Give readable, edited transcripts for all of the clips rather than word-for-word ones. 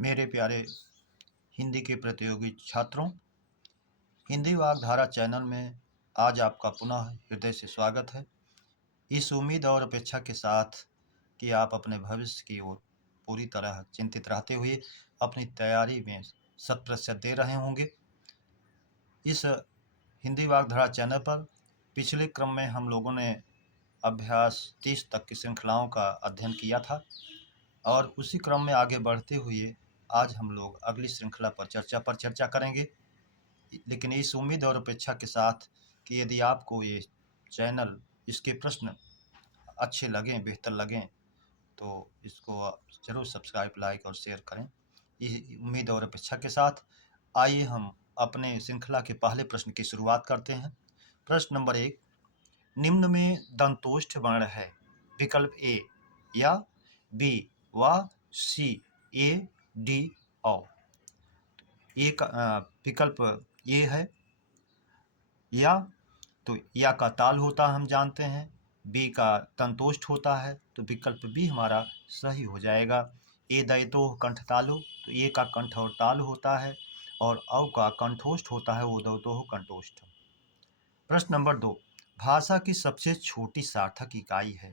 मेरे प्यारे हिंदी के प्रतियोगी छात्रों, हिंदी वागधारा चैनल में आज आपका पुनः हृदय से स्वागत है। इस उम्मीद और अपेक्षा के साथ कि आप अपने भविष्य की ओर पूरी तरह चिंतित रहते हुए अपनी तैयारी में 100% दे रहे होंगे। इस हिंदी वागधारा चैनल पर पिछले क्रम में हम लोगों ने अभ्यास 30 तक की श्रृंखलाओं का अध्ययन किया था और उसी क्रम में आगे बढ़ते हुए आज हम लोग अगली श्रृंखला पर चर्चा करेंगे। लेकिन इस उम्मीद और अपेक्षा के साथ कि यदि आपको ये चैनल, इसके प्रश्न अच्छे लगें, बेहतर लगें, तो इसको आप ज़रूर सब्सक्राइब, लाइक और शेयर करें। इस उम्मीद और अपेक्षा के साथ आइए हम अपने श्रृंखला के पहले प्रश्न की शुरुआत करते हैं। प्रश्न नंबर 1, निम्न में दंतोष्ठ वर्ण है, विकल्प ए या बी व सी, ए डी औ। ए का विकल्प ए है या, तो या का ताल होता है हम जानते हैं, बी का तंतोष्ठ होता है, तो विकल्प बी हमारा सही हो जाएगा। ए दयतोह कंठ तालु, तो ए का कंठ और ताल होता है, और औ का कंठोष्ठ होता है, वो दयतोह कंठोष्ठ। प्रश्न नंबर 2, भाषा की सबसे छोटी सार्थक इकाई है।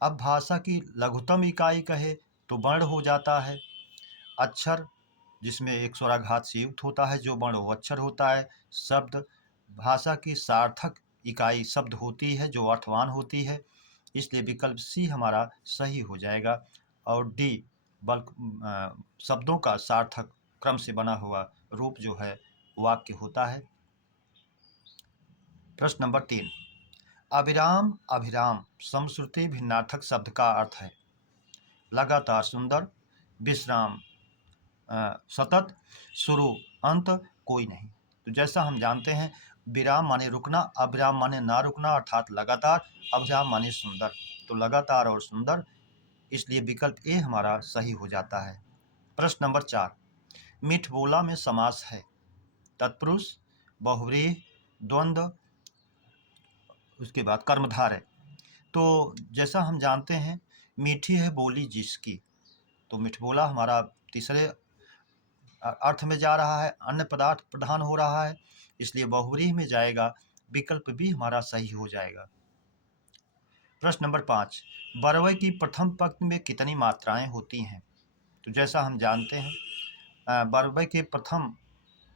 अब भाषा की लघुतम इकाई कहे तो वर्ण हो जाता है। अक्षर जिसमें एक स्वराघात से युक्त होता है, जो वर्ण वो अक्षर होता है। शब्द, भाषा की सार्थक इकाई शब्द होती है जो अर्थवान होती है, इसलिए विकल्प सी हमारा सही हो जाएगा। और डी शब्दों का सार्थक क्रम से बना हुआ रूप जो है वाक्य होता है। प्रश्न नंबर 3, अविराम अभिराम समश्रुति भिन्नार्थक शब्द का अर्थ है लगातार, सुंदर, विश्राम, सतत, शुरू, अंत, कोई नहीं। तो जैसा हम जानते हैं, विराम माने रुकना, अविराम माने ना रुकना अर्थात लगातार, अभिराम माने सुंदर, तो लगातार और सुंदर, इसलिए विकल्प ए हमारा सही हो जाता है। प्रश्न नंबर 4, मीठ बोला में समास है तत्पुरुष, बहुव्रीहि, द्वंद्व, उसके बाद कर्मधारय। तो जैसा हम जानते हैं, मीठी है बोली जिसकी, तो मीठ बोला हमारा तीसरे अर्थ में जा रहा है, अन्य पदार्थ प्रधान हो रहा है, इसलिए बहुव्रीहि में जाएगा, विकल्प बी हमारा सही हो जाएगा। प्रश्न नंबर 5, बरवै की प्रथम पंक्ति में कितनी मात्राएं होती हैं। तो जैसा हम जानते हैं, बरवै के प्रथम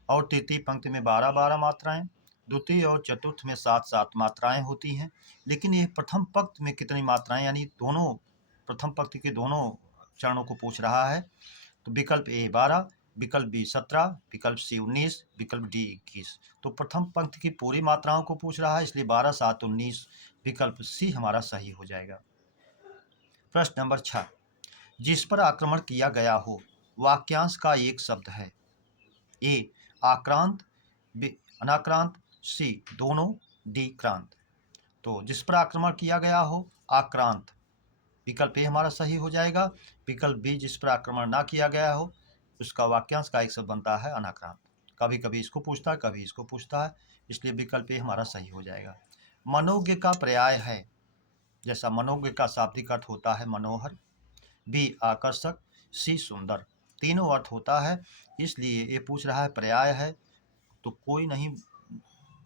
और तृतीय पंक्ति में 12-12 मात्राएं, द्वितीय और चतुर्थ में 7-7 मात्राएं होती हैं। लेकिन ये प्रथम पंक्ति में कितनी मात्राएं, यानी दोनों प्रथम पंक्ति के दोनों चरणों को पूछ रहा है, तो विकल्प ए 12, विकल्प बी 17, विकल्प सी 19, विकल्प डी 21। तो प्रथम पंक्ति की पूरी मात्राओं को पूछ रहा है, इसलिए 12, 7, 19, विकल्प सी हमारा सही हो जाएगा। प्रश्न नंबर 6, जिस पर आक्रमण किया गया हो वाक्यांश का एक शब्द है, ए आक्रांत, बी अनाक्रांत, सी दोनों, डी क्रांत। तो जिस पर आक्रमण किया गया हो आक्रांत, विकल्प ए हमारा सही हो जाएगा। विकल्प बी जिस पर आक्रमण ना किया गया हो उसका वाक्यांश का एक शब्द बनता है अनाक्रांत। कभी कभी इसको पूछता है, कभी इसको पूछता है, इसलिए विकल्प ए हमारा सही हो जाएगा। मनोज्ञ का पर्याय है, जैसा मनोज्ञ का शाब्दिक अर्थ होता है मनोहर, बी आकर्षक, सी सुंदर, तीनों अर्थ होता है, इसलिए ये पूछ रहा है पर्याय है, तो कोई नहीं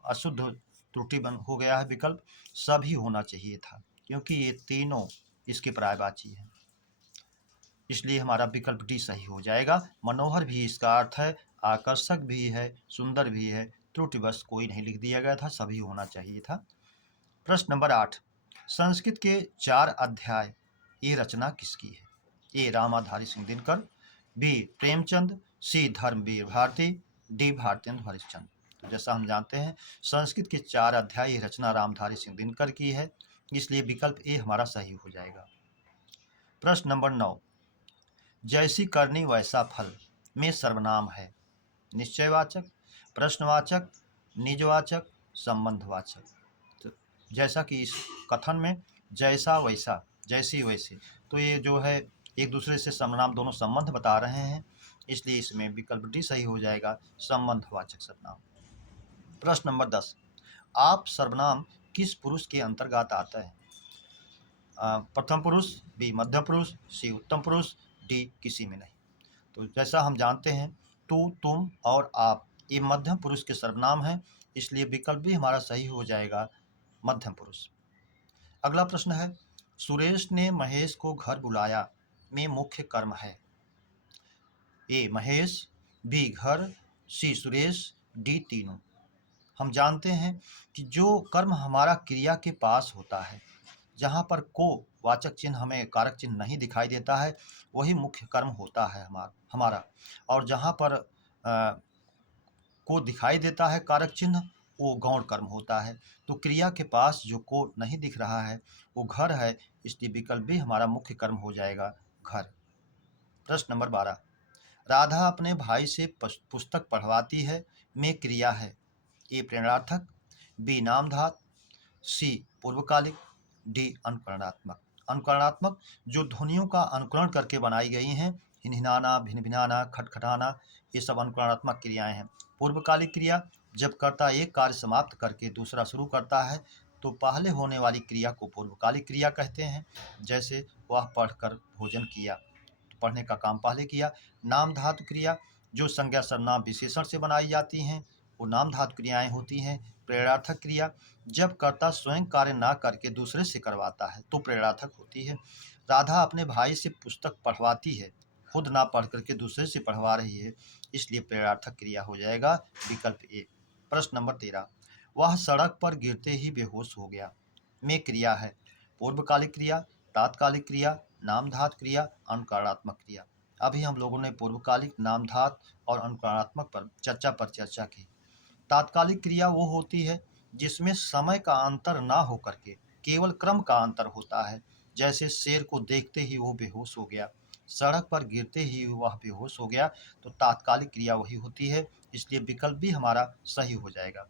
अशुद्ध त्रुटि हो गया है, विकल्प सभी होना चाहिए था, क्योंकि ये तीनों इसके पर्यायवाची है, इसलिए हमारा विकल्प डी सही हो जाएगा। मनोहर भी इसका अर्थ है, आकर्षक भी है, सुंदर भी है, त्रुटिवश कोई नहीं लिख दिया गया था, सभी होना चाहिए था। प्रश्न नंबर 8, संस्कृत के 4 अध्याय ये रचना किसकी है। ए रामाधारी सिंह दिनकर, बी प्रेमचंद, सी धर्मवीर भारती, डी भारतेंद्र हरिश्चंद्र। तो जैसा हम जानते हैं, संस्कृत के 4 अध्याय ये रचना रामधारी सिंह दिनकर की है, इसलिए विकल्प ए हमारा सही हो जाएगा। प्रश्न नंबर 9, जैसी करनी वैसा फल में सर्वनाम है निश्चयवाचक, प्रश्नवाचक, निजवाचक, संबंधवाचक। तो जैसा कि इस कथन में जैसा वैसा, जैसी वैसी, तो ये जो है एक दूसरे से सर्वनाम दोनों संबंध बता रहे हैं, इसलिए इसमें विकल्प डी सही हो जाएगा, संबंधवाचक सर्वनाम। प्रश्न नंबर 10, आप सर्वनाम किस पुरुष के अंतर्गत आता है। प्रथम पुरुष, बी मध्य पुरुष, सी उत्तम पुरुष, डी किसी में नहीं। तो जैसा हम जानते हैं, तू, तुम और आप ये मध्यम पुरुष के सर्वनाम हैं, इसलिए विकल्प भी हमारा सही हो जाएगा मध्यम पुरुष। अगला प्रश्न है, सुरेश ने महेश को घर बुलाया में मुख्य कर्म है। ए महेश, बी घर, सी सुरेश, डी तीनों। हम जानते हैं कि जो कर्म हमारा क्रिया के पास होता है, जहाँ पर को वाचक चिन्ह हमें कारक चिन्ह नहीं दिखाई देता है, वही मुख्य कर्म होता है हमारा। और जहाँ पर को दिखाई देता है कारक चिन्ह, वो गौण कर्म होता है। तो क्रिया के पास जो को नहीं दिख रहा है वो घर है, इसलिए विकल्प भी हमारा मुख्य कर्म हो जाएगा घर। प्रश्न नंबर 12, राधा अपने भाई से पुस्तक पढ़वाती है में क्रिया है। ए प्रेरणार्थक, बी नामधात, सी पूर्वकालिक, डी अनुकरणात्मक। अनुकरणात्मक जो ध्वनियों का अनुकरण करके बनाई गई हैं, हिनहिनाना, भिनभिनाना, खटखटाना, ये सब अनुकरणात्मक क्रियाएं हैं। पूर्वकालिक क्रिया जब कर्ता एक कार्य समाप्त करके दूसरा शुरू करता है तो पहले होने वाली क्रिया को पूर्वकालिक क्रिया कहते हैं। जैसे वह पढ़कर भोजन किया, तो पढ़ने का काम पहले किया। नाम धातु क्रिया जो संज्ञा सर्वनाम विशेषण से बनाई जाती हैं, वो नाम धातु क्रियाएं होती हैं। प्रेरणार्थक क्रिया जब कर्ता स्वयं कार्य ना करके दूसरे से करवाता है तो प्रेरणार्थक होती है। राधा अपने भाई से पुस्तक पढ़वाती है, खुद ना पढ़ करके दूसरे से पढ़वा रही है, इसलिए प्रेरणार्थक क्रिया हो जाएगा विकल्प ए। प्रश्न नंबर 13, वह सड़क पर गिरते ही बेहोश हो गया में क्रिया है। पूर्वकालिक क्रिया, तात्कालिक क्रिया, नामधात क्रिया, अनुकरणात्मक क्रिया। अभी हम लोगों ने पूर्वकालिक, नामधात और अनुकरणात्मक पर चर्चा की। तात्कालिक क्रिया वो होती है जिसमें समय का अंतर ना हो करके केवल क्रम का अंतर होता है। जैसे शेर को देखते ही वो बेहोश हो गया, सड़क पर गिरते ही वह बेहोश हो गया, तो तात्कालिक क्रिया वही होती है, इसलिए विकल्प भी हमारा सही हो जाएगा।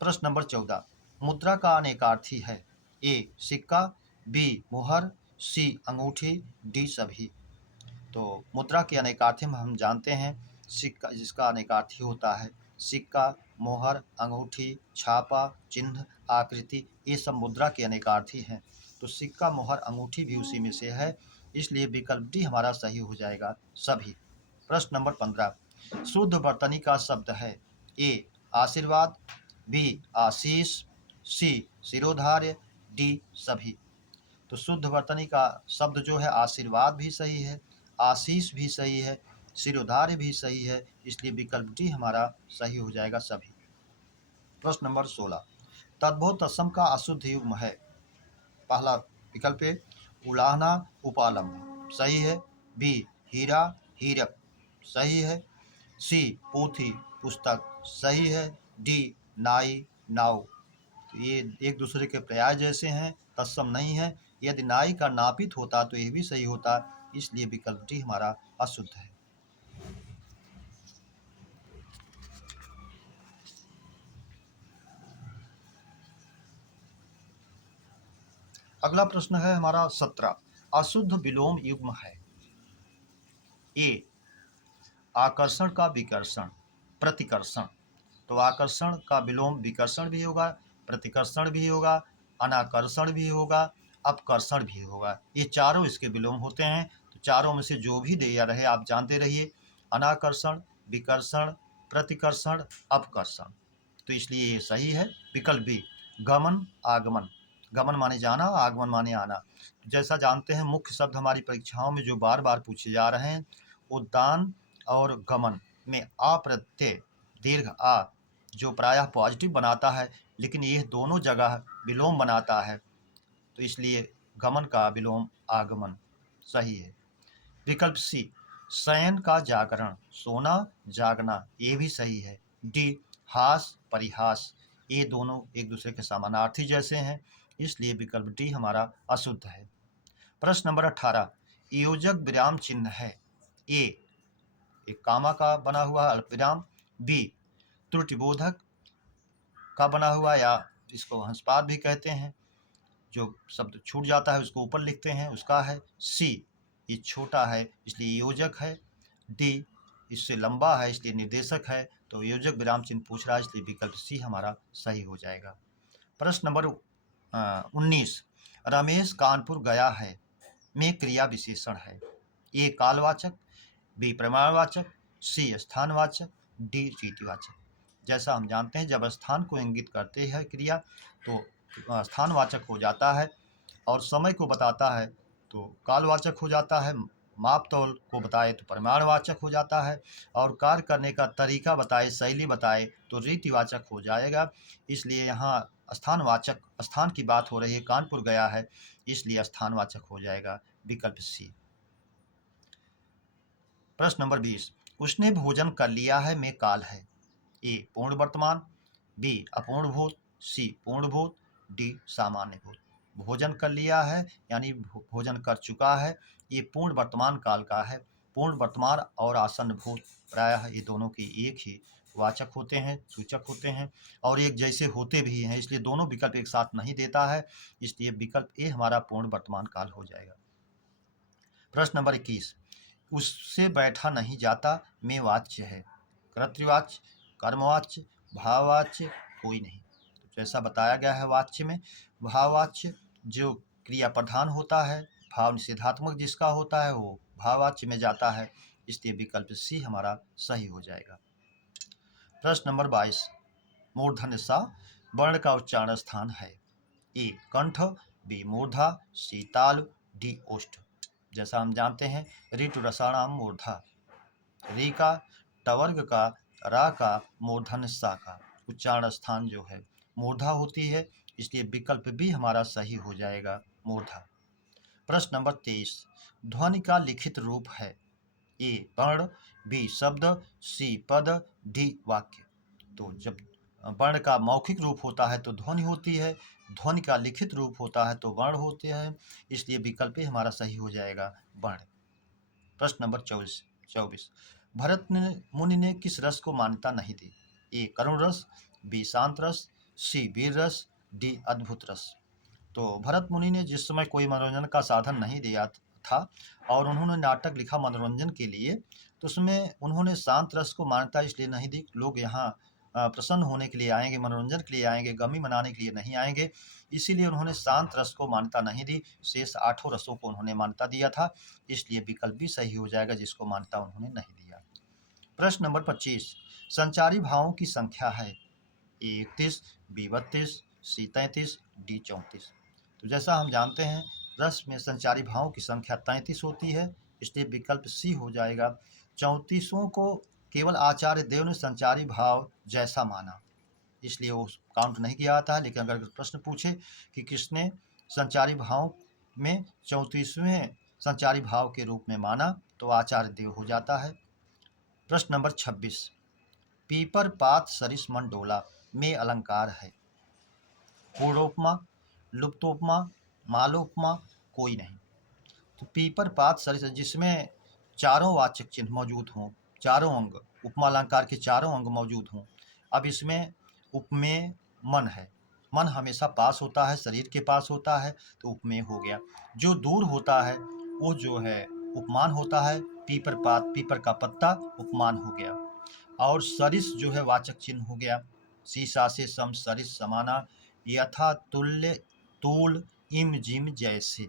प्रश्न नंबर 14, मुद्रा का अनेकार्थी है। ए सिक्का, बी मुहर, सी अंगूठी, डी सभी। तो मुद्रा के अनेकार्थी में हम जानते हैं सिक्का, जिसका अनेकार्थी होता है सिक्का, मोहर, अंगूठी, छापा, चिन्ह, आकृति, ये सब मुद्रा के अनेकार्थी हैं। तो सिक्का, मोहर, अंगूठी भी उसी में से है, इसलिए विकल्प डी हमारा सही हो जाएगा सभी। प्रश्न नंबर 15, शुद्ध वर्तनी का शब्द है। ए आशीर्वाद, बी आशीष, सी शिरोधार्य, डी सभी। तो शुद्ध वर्तनी का शब्द जो है आशीर्वाद भी सही है, आशीष भी सही है, शिरोधार्य भी सही है, इसलिए विकल्प डी हमारा सही हो जाएगा सभी। प्रश्न नंबर 16, तद्भव तत्सम का अशुद्ध युग्म है। पहला विकल्प है उलाहना, उपालंब, सही है। बी हीरा, हीरक, सही है। सी पोथी, पुस्तक, सही है। डी नाई, नाव। तो ये एक दूसरे के पर्याय जैसे हैं, तत्सम नहीं है। यदि नाई का नापित होता तो यह भी सही होता, इसलिए विकल्प डी हमारा अशुद्ध है। अगला प्रश्न है हमारा 17, अशुद्ध विलोम युग्म है। ए आकर्षण का विकर्षण, प्रतिकर्षण। तो आकर्षण का विलोम विकर्षण भी होगा, प्रतिकर्षण भी होगा, अनाकर्षण भी होगा, अपकर्षण भी होगा। ये चारों इसके विलोम होते हैं। तो चारों में से जो भी दिया रहे आप जानते रहिए, अनाकर्षण, विकर्षण, प्रतिकर्षण, अपकर्षण। तो इसलिए ये सही है विकल्प बी, गमन, आगमन। गमन माने जाना, आगमन माने आना। जैसा जानते हैं मुख्य शब्द हमारी परीक्षाओं में जो बार बार पूछे जा रहे हैं, उद्यान और गमन में आ प्रत्यय दीर्घ आ जो प्रायः पॉजिटिव बनाता है, लेकिन यह दोनों जगह विलोम बनाता है, तो इसलिए गमन का विलोम आगमन सही है। विकल्प सी, शयन का जागरण, सोना, जागना, ये भी सही है। डी हास, परिहास, ये दोनों एक दूसरे के समानार्थी जैसे हैं, इसलिए विकल्प डी हमारा अशुद्ध है। प्रश्न नंबर 18, योजक विराम चिन्ह है। ए एक कामा का बना हुआ अल्पविराम, बी त्रुटिबोधक का बना हुआ, या इसको हंसपात भी कहते हैं, जो शब्द छूट जाता है उसको ऊपर लिखते हैं, उसका है। सी ये छोटा है इसलिए योजक है। डी इससे लंबा है इसलिए निर्देशक है। तो योजक विराम चिन्ह पूछ रहा है, इसलिए विकल्प सी हमारा सही हो जाएगा। प्रश्न नंबर 19, रमेश कानपुर गया है में क्रिया विशेषण है। ए कालवाचक, बी प्रमाणवाचक, सी स्थानवाचक, डी रीतिवाचक। जैसा हम जानते हैं जब स्थान को इंगित करते हैं क्रिया तो स्थानवाचक हो जाता है, और समय को बताता है तो कालवाचक हो जाता है, माप तौल को बताए तो परिमाणवाचक हो जाता है, और कार्य करने का तरीका बताए, शैली बताए तो रीतिवाचक हो जाएगा। इसलिए यहाँ स्थानवाचक, स्थान की बात हो रही है, कानपुर गया है, इसलिए स्थानवाचक हो जाएगा विकल्प सी। प्रश्न नंबर 20, उसने भोजन कर लिया है में काल है। ए पूर्ण वर्तमान, बी अपूर्ण भूत, सी पूर्ण भूत, डी सामान्य भूत। भोजन कर लिया है यानी भोजन कर चुका है, ये पूर्ण वर्तमान काल का है। पूर्ण वर्तमान और आसन्न भूत प्रायः ये दोनों के एक ही वाचक होते हैं, सूचक होते हैं, और एक जैसे होते भी हैं, इसलिए दोनों विकल्प एक साथ नहीं देता है, इसलिए विकल्प ए हमारा पूर्ण वर्तमान काल हो जाएगा। प्रश्न नंबर 21, उससे बैठा नहीं जाता में वाच्य है। कर्तृवाच्य, कर्मवाच्य, भाववाच्य, कोई नहीं। तो जैसा बताया गया है वाच्य में, भाववाच्य जो क्रिया प्रधान होता है, भाव निषेधात्मक जिसका होता है वो भाववाच्य में जाता है, इसलिए विकल्प सी हमारा सही हो जाएगा। प्रश्न नंबर 22, मूर्धन्य सा वर्ण का उच्चारण स्थान है। ए कंठ, बी मूर्धा, सी तालु, डी ओष्ठ। जैसा हम जानते हैं ऋतु रसाणाम मूर्धा, री का, टवर्ग का, रा का, मूर्धन्य सा का उच्चारण स्थान जो है मूर्धा होती है, इसलिए विकल्प भी हमारा सही हो जाएगा मूर्धा। प्रश्न नंबर 23, ध्वनि का लिखित रूप है। ए वर्ण, बी शब्द, सी पद, डी वाक्य। तो जब वर्ण का मौखिक रूप होता है तो ध्वनि होती है, ध्वनि का लिखित रूप होता है तो वर्ण होते हैं, इसलिए विकल्प हमारा सही हो जाएगा वर्ण। प्रश्न नंबर 24, भरत मुनि ने किस रस को मान्यता नहीं दी। ए करुण रस, बी शांत रस, सी वीर रस, डी अद्भुत रस। तो भरत मुनि ने जिस समय कोई मनोरंजन का साधन नहीं दिया था और उन्होंने नाटक लिखा मनोरंजन के लिए, तो उसमें उन्होंने शांत रस को मान्यता इसलिए नहीं दी, लोग यहाँ प्रसन्न होने के लिए आएंगे, मनोरंजन के लिए आएंगे, गमी मनाने के लिए नहीं आएंगे, इसीलिए उन्होंने शांत रस को मान्यता नहीं दी, शेष 8 रसों को उन्होंने मान्यता दिया था, इसलिए विकल्प भी सही हो जाएगा जिसको मान्यता उन्होंने नहीं दिया। प्रश्न नंबर 25, संचारी भावों की संख्या है। ए 31, बी 32, सी 33, डी 34। तो जैसा हम जानते हैं रस में संचारी भावों की संख्या 33 होती है, इसलिए विकल्प सी हो जाएगा। 34 को केवल आचार्य देव ने संचारी भाव जैसा माना, इसलिए वो काउंट नहीं किया जाता है, लेकिन अगर प्रश्न पूछे कि किसने संचारी भाव में 34वें संचारी भाव के रूप में माना तो आचार्य देव हो जाता है। प्रश्न नंबर 26, पीपर पात सरिस मन डोला में अलंकार है। पूर्णोपमा, लुप्तोपमा, मालोपमा, कोई नहीं। तो पीपर पात सरिस जिसमें चारों वाचक चिन्ह मौजूद हों, चारों अंग, उपमा अलंकार के चारों अंग मौजूद हों। अब इसमें उपमेय मन है, मन हमेशा पास होता है, शरीर के पास होता है, तो उपमेय हो गया। जो दूर होता है वो जो है उपमान होता है, पीपर पात, पीपर का पत्ता उपमान हो गया। और सरिस जो है वाचक चिन्ह हो गया, सीसा से सम सरिस समाना, यथा तुल्य तूल इम जिम जैसे,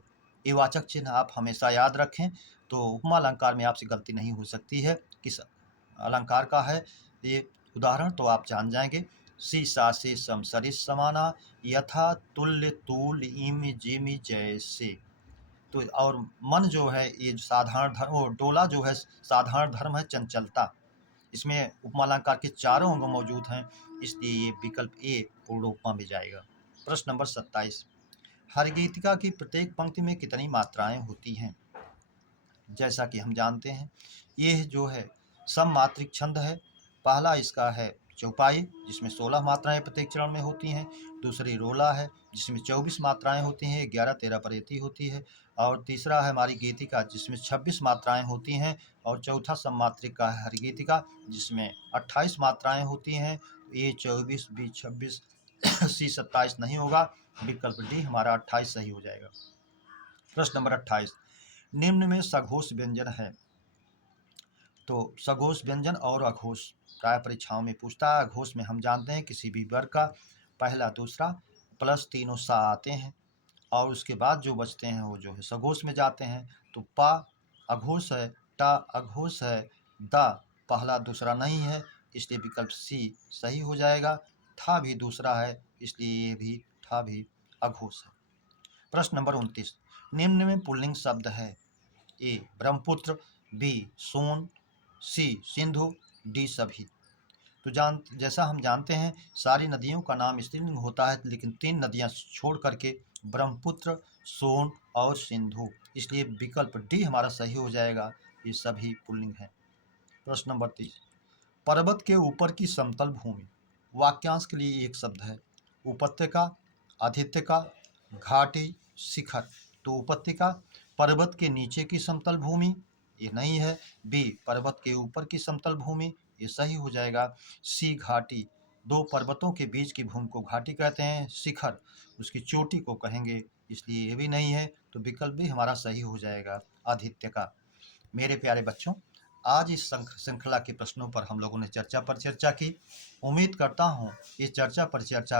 ये वाचक चिन्ह आप हमेशा याद रखें। तो उपमा अलंकार में आपसे गलती नहीं हो सकती है, किस अलंकार का है ये उदाहरण तो आप जान जाएंगे। सीसा से सम सरिस समाना, यथा तुल्य तूल इम जिम जैसे। तो और मन जो है ये साधारण धर्म, और डोला जो है साधारण धर्म है, चंचलता। इसमें उपमा अलंकार के चारों अंग मौजूद हैं, इसलिए ये विकल्प ए पूर्ण उपमा में जाएगा। प्रश्न नंबर 27, हरगीतिका की प्रत्येक पंक्ति में कितनी मात्राएं होती हैं। जैसा कि हम जानते हैं ये जो है सममात्रिक छंद है। पहला इसका है चौपाई जिसमें 16 मात्राएं प्रत्येक चरण में होती हैं, दूसरी रोला है जिसमें 24 मात्राएं होती हैं, 11-13 प्रयति होती है, और तीसरा है हमारी गीतिका जिसमें 26 मात्राएं होती हैं, और चौथा सममात्रिक का है हरगीतिका जिसमें 28 मात्राएं होती हैं। ए 24, बी 26, सी 27 नहीं होगा, विकल्प डी हमारा 28 सही हो जाएगा। प्रश्न नंबर 28, निम्न में सघोष व्यंजन है। तो सघोष व्यंजन और अघोष प्राय परीक्षाओं में पूछता है। अघोष में हम जानते हैं किसी भी वर्ग का पहला दूसरा प्लस तीनों सा आते हैं, और उसके बाद जो बचते हैं वो जो है सघोष में जाते हैं। तो पा अघोष है, टा अघोष है, दा पहला दूसरा नहीं है, इसलिए विकल्प सी सही हो जाएगा। था भी दूसरा है, इसलिए ये भी था भी अघोष है। प्रश्न नंबर 29, निम्न में पुल्लिंग शब्द है। ए ब्रह्मपुत्र, बी सोन, सी सिंधु, डी सभी। तो जैसा हम जानते हैं सारी नदियों का नाम स्त्रीलिंग होता है, लेकिन 3 नदियां छोड़ करके ब्रह्मपुत्र, सोन और सिंधु, इसलिए विकल्प डी हमारा सही हो जाएगा। ये सभी पुल्लिंग हैं। प्रश्न नंबर 30, पर्वत के ऊपर की समतल भूमि। वाक्यांश के लिए एक शब्द है। उपत्यका, आधित्यका, घाटी, शिखर। तो उपत्यका पर्वत के नीचे की समतल भूमि, ये नहीं है। बी पर्वत के ऊपर की समतल भूमि, ये सही हो जाएगा। सी घाटी, दो पर्वतों के बीच की भूमि को घाटी कहते हैं। शिखर उसकी चोटी को कहेंगे, इसलिए ये भी नहीं है। तो विकल्प भी हमारा सही हो जाएगा, आधित्यका। मेरे प्यारे बच्चों, आज इस श्रृंखला के प्रश्नों पर हम लोगों ने चर्चा पर चर्चा की। उम्मीद करता हूँ इस चर्चा पर चर्चा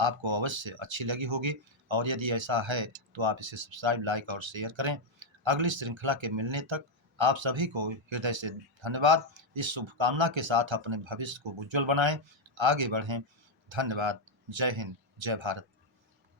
आपको अवश्य अच्छी लगी होगी, और यदि ऐसा है तो आप इसे सब्सक्राइब, लाइक और शेयर करें। अगली श्रृंखला के मिलने तक आप सभी को हृदय से धन्यवाद। इस शुभकामना के साथ अपने भविष्य को उज्जवल बनाएं, आगे बढ़ें। धन्यवाद। जय हिंद, जय भारत।